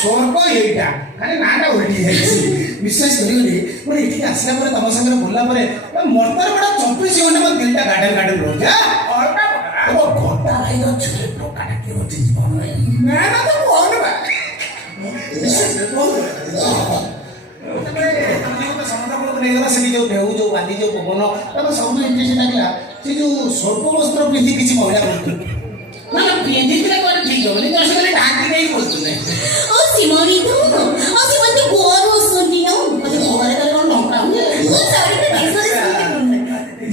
स्वर्ग यहीटा खाली नाटा उल्टी जाइए विश्वास करियोनी मोर एठी आसला परे तम संगे बोलला परे मरतर बड़ा 24 घंटा मन दिलटा गार्डन गार्डन रो जा औरटा ओ घोटा भाई रो छुरे टोकाटा के रो जीवन ना ना तो कोन बा विश्वास बहुत तबे तो समुद्र को नहीं गला से जो ढेउ जो बाली जो पवन तब सब इंटरेस्ट लागला से जो स्वल्प वस्त्र पिंधि किछि महिला बोलतो ना पिंधि के कोन ठीक हो नहीं तो से ढाकी नहीं बोलतो नहीं ओ सिमोनी तो ओ सिमोनी तो गोरो सुनी ना गोरे का कोन नोटा ओ सॉरी तो देखो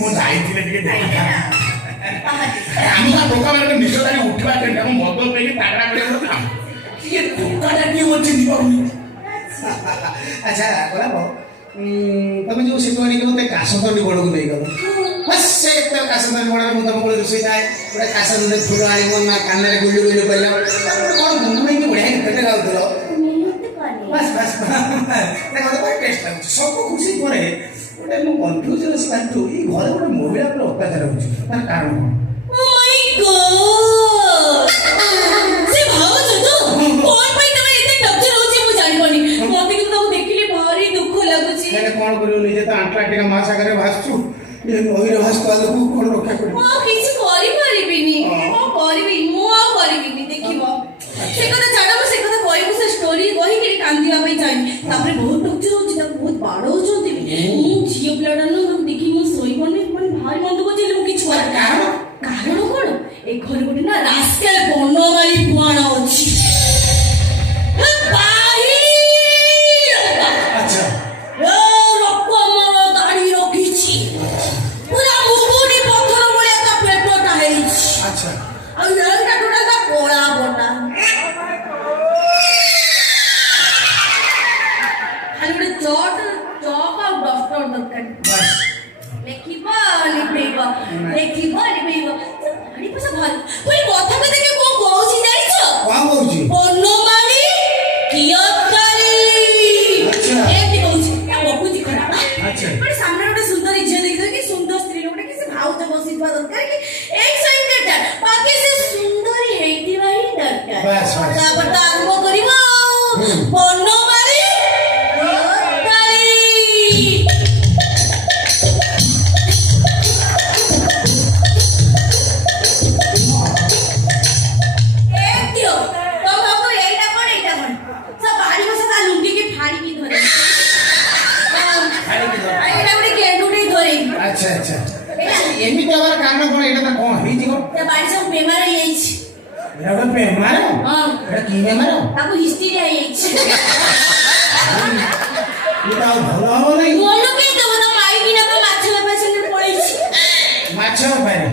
मो जाई थिले के नहीं आमी का टोका वाले निशोदानी उठवा के हम मदन पे तागड़ा करे काम ये टोकाटा के होछि दिबनी अच्छा बोला बो तमे जो सिटवानी के मते कासंदनी बड़ को नहीं गलो बस से तो कासंदनी बड़ में तम को रोसई जाए पूरा कासंदनी फूल आनी मन ना कान रे गुल्लू गुल्लू पहिला कोन गुंगुनी के बढ़िया कटे गाउतलो बस बस देखो तो टेस्ट लाग सब खुशी करे ओटे मु कंफ्यूजन से काटू ई घरे ओटे मोबाइल पर अत्याचार होछि तार कारण ओ माय गॉड से भाव तो कोन पई तमे इते टक्कर होछि मु जानि कोनी मोते कि तो देखिले भारी दुख लागुछि मैंने कोन करियो निजे तो अंटार्कटिका महासागर रे भासछु ये नहिर भासतो लोक कोन रक्षा करी ओ किछि करि परिबिनी ओ करबी मु आ करबिनी देखिबो से कथा छाडो से कथा कहबो से स्टोरी कहि के कांदिया पई जानि तापरे बहुत टक्कर होछि त बहुत बाड़ो होछंती मु जियो ब्लडन न देखि मु सोई बने मन भारी मन दुख जेले मु किछु कारण कारण कोन ए घर गोटे ना रास्केल बनवाली पुआण अछि अच्छा अच्छा और लड़का टोटा सा कोड़ा बोटा खाली चोट चौक और डॉक्टर दरकार बस लेखिबा लिपेबा भारी पैसा भारी कोई कथा को देखे को कहउछि जाइछो कोन कहउछि बनमाली कियतली अच्छा एति कहउछि या बकुछि करा अच्छा पर सामने गोटे सुंदर इज्जत देखि कि सुंदर स्त्री लोकटे कि से भाव तो बसितवा दरकार कि एक साइड दरकार बाकी से सुंदरी हेतिवा ही दरकार बस बस पटा आरंभ करिवो बनमाली अच्छा अच्छा एमी तो हमारा काम में कोन एटा त कोन ही जीव ते बाड़ी सब बेमार हो जाई छी एटा बेमार हां एटा की बेमार ताको हिस्ट्री आ जाई छी एटा भलो हो नहीं मोनो के तो माई बिना तो माछ बेसन पड़ै छी माछ पारे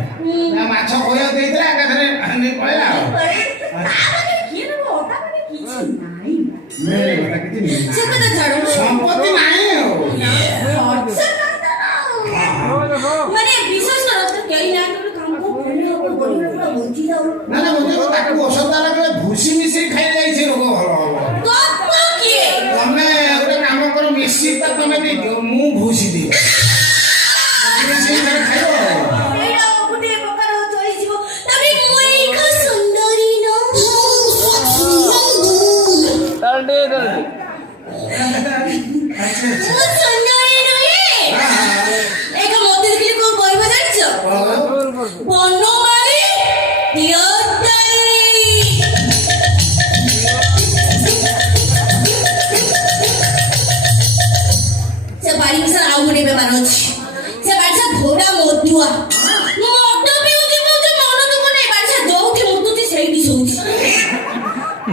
ना माछ कोयो देइतला का धरे नहीं पळेला आने की न ओटा माने किछि नाही मेरे बता किति नहीं से कदा झाड़ो संपत्ति नाही हो माने विशेष करो तो केई ना तो काम को बोले हो बोले पूरा बुझी जाऊ ना ना मुझे तो ताको औषध लागले भूसी मिसी खाइ जाई छै रोग भलो हो तो के तमे ओटा काम करो मिसी त तमे दे दियो मु भूसी दी मिसी खाइयो एडा गुटे प्रकार चोरी जीवो तबे मुई का सुंदरी न दे अच्छा अच्छा सुंदरी न एक मोती दिली को कहबो जानिछो बनमाली कियतली से बाड़ी में आउ गुटे बेमार अछि से बाड़ी से घोड़ा मोतुआ मोटो पिउजी पिउजी मन तो कोने बाड़ी से जोउथि मुतुथि सेइति सोउथि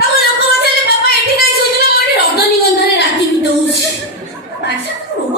अब लोक बचाले बाबा एठी काई सोइतला मोटी रजनी गंधारे राती बितौछि बाड़ी से रोग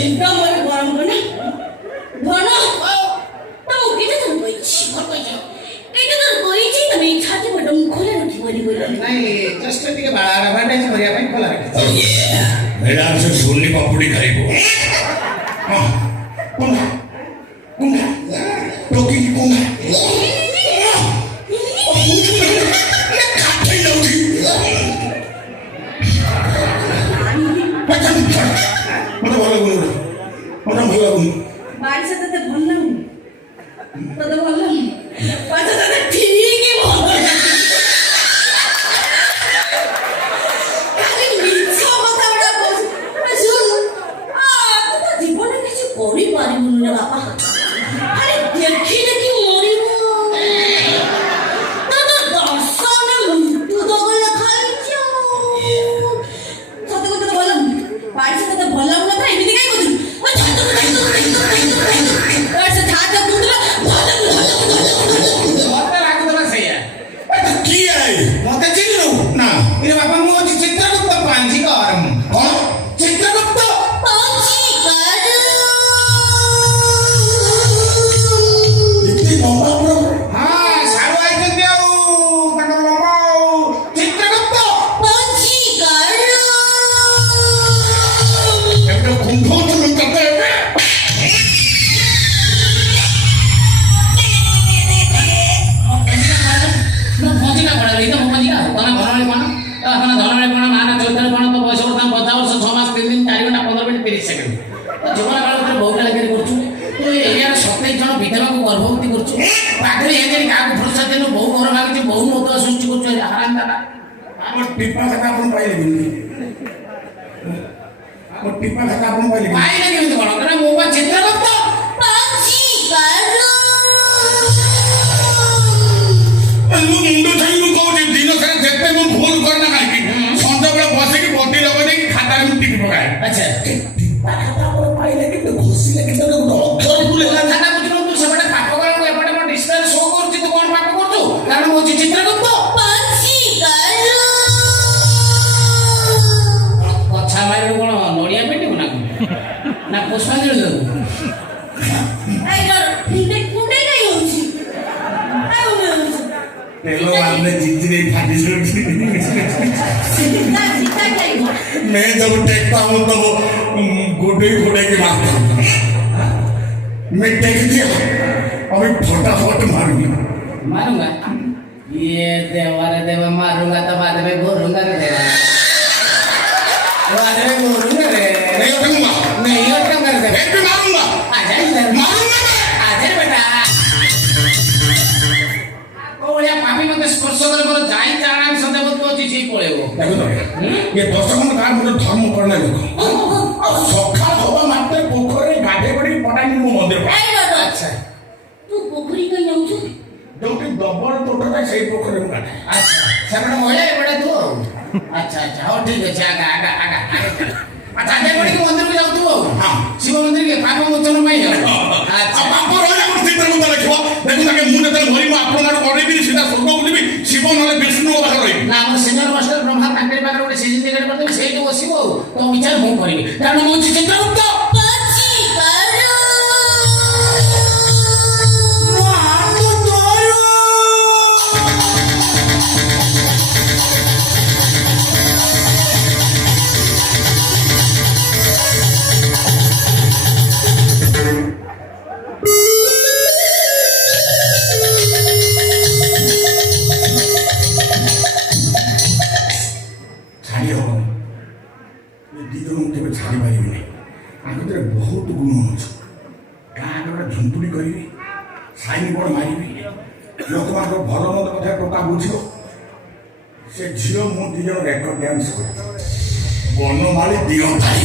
একদম আমি গরম করে ধন তবু কেটে তোর কইছি কেটে তোর কইছি তুমি ছাতি বটম খোলা রুটি বলি বলি ନାଇଁ ଜଷ୍ଟ ଟିକେ ଆଡଭାଣ୍ଟେଜ କରିବା ପାଇଁ ଖୋଲା ରଖିଛି ମ୍ୟାଡାମ ସେ ସୁନି ପାପୁଡି ଖାଇବ କୁଣ୍ଡା କୁଣ୍ଡା ଟୋକିକି କୁଣ୍ଡା ଖାଇ ଯାଉଛି ମତେ ଭଲ ଲାଗୁନି ମତେ ଭଲ ଲାଗୁନି বাড়ি সাথে তো ভাল লাগুনি তোদের ভাল লাগুনি বাচ্চা তোদের ঠিকই ভাল খালি মিথ্যা কথা বলা বলছি শুন তুই তো জীবনে কিছু করি পারিবনি রে বাবা আরে দেখি দেখি মরিব তোদের দর্শনে মৃত্যু দগলে খাইছ সত্যি কথা তো বললাম বাড়ি সাথে তো ভাল লাগুনা তাই এমনি কাই করছিস ওই ମତେ ଲାଗୁଥିଲା ସେଇଆ କିଏ ମତେ ଚିହ୍ନିଲୁ ନା ଇରେ ବାପା ମୁଁ ହଉଛି ଚିତ୍ରଗୁପ୍ତ ପାଞ୍ଜିକର କଣ ଚିତ୍ରଗୁପ୍ତ ଏତେ ଲମ୍ବା ପୁରା ହଁ ସାରୁ ଆଇଛନ୍ତି ଆଉ ତାଙ୍କର ଲମ୍ବା ଆଉ ଚିତ୍ରଗୁପ୍ତ ଏମିତି କୁଣ୍ଢଉଥିଲୁ ତତେ ପହଞ୍ଚିଲା ପଡା ଏଇଟା ମୋ ପହଞ୍ଚିଲା ତମେ ଘରଣୀ କଣ ଆପଣ ଧରଣୀ କଣ ମା ନା ଚୈତନ୍ୟ କଣ ତ ବୟସ ବର୍ତ୍ତମାନ 50 ବର୍ଷ 6 ମାସ 3 ଦିନ 4 ଘଣ୍ଟା 15 ମିନିଟ୍ 30 ସେକେଣ୍ଡ ଜୀବନ କାଳ ଭିତରେ ବହୁ ଲାଗି କରୁଛୁ ତୁ ଏରିଆର 27 ଜଣ ବିଧବାକୁ ଗର୍ଭବତୀ କରୁଛୁ ପାଖରେ ଏ ଯାଇ କାହାକୁ ଫୁର୍ସତ ଦେନୁ ବହୁ ଘର ମାଗିଛୁ ବହୁ ମତ ସୃଷ୍ଟି କରୁଛୁ ହାରାମ ଦାଦା ଆମ ଟିପା ଖାତା ଆପଣ ପାଇଲେନି ଆମ ଟିପା ଖାତା ଆପଣ ପାଇଲେନି ପାଇଲେ କେମିତି କଣ କାରଣ ମୋ ପା ଚିତ୍ରଗୁପ୍ତ ମୁଁ ମୁଣ୍ଡ ଛାଇ ମୁଁ କହୁଛି ଦିନ ସାରା ଯେତେ ମୁଁ ଭୁଲ କରିନା କାହିଁକି ସଞ୍ଜବେଳେ ବସିକି ବଟି ଲଗେଇ ଦେଇକି ଖାତାରେ ମୁଁ ଟିପି ପକାଏ ଆଚ୍ଛା ଟିପା ଖାତା ଆପଣ ପାଇଲେ କିନ୍ତୁ ଘୋଷିଲେ କିନ୍ତୁ ଗୋଟେ ଅକ୍ଷର ଭୁଲ ହେଲା ଖାତା ବୁଝୁନୁ ତୁ ସେପଟେ ପାପ କରୁ ଏପଟେ ମୋ ଡିସପ୍ଲେ ଶୋ କରୁଛି ତୁ କଣ ପାପ କରୁଛୁ କାରଣ ମୁଁ ହଉଛି ଚିତ୍ରଗୁପ୍ତ କଛା ମାରିବୁ କଣ ନଡ଼ିଆ ପିଟିବୁ ନା କଣ ନା ପୁଷ୍ପାଞ୍ଜଳି ଦେବୁ ତେଲ ମାରିଲେ ଜିଜିରେ ଫାଟି ଯାଉଛି मैं जब टेकता हूँ तो वो गोडे के मारता हूँ मैं टेक दिया अभी फटाफट मारूंगा मारूंगा ये देवा रे देवा मारूंगा तो बाद में घोरूंगा रे देवा बाद में घोरूंगा रे नहीं उठूंगा नहीं उठूंगा रे एक भी मारूंगा आजा इधर मारूंगा मैं आजा बेटा कोलिया पापी मते स्पर्श करे मोर जाई चाणा सदा बत अछि छी पळेबो देखो तो ये 10 घंटा कार मुझे धर्म करना देखो अब सखा होगा मात्र पोखरे गाधे बड़ी पटाई मु मंदिर अच्छा तू पोखरी कहीं जाऊँ जोटी डबल तोटता सही पोखरे में गाधे अच्छा सेपटे मोया एपटे तू अच्छा अच्छा हो ठीक है आगा आगा आगा अच्छा आगे बड़ी के मंदिर को जाऊ तू हां शिव मंदिर के पाप मोचन में अच्छा बाप रहला मोर चित्र को देखो देखो ताके मु जते मरि मु आपन गाड करबी सीधा स्वर्ग बुलिबी शिव नले विष्णु को पाखर रही ना मोर सीनियर मास्टर ब्रह्मा तांकरी पाखर गोटे सीजन टिकेट करदेबी सेठी बसिबो तो विचार मु करबी कारण मु चित्रगुप्त छाड़ी हो ये दीदों के भी छाड़ी पारी नहीं आगे तेरे बहुत गुण हो गाँ का झुंपुड़ी करी साइन बोर्ड मारी लोक मान भल मत कथा टोका बुझ से झील मु दी जन रेकर्ड डांस बनमाली दियो भाई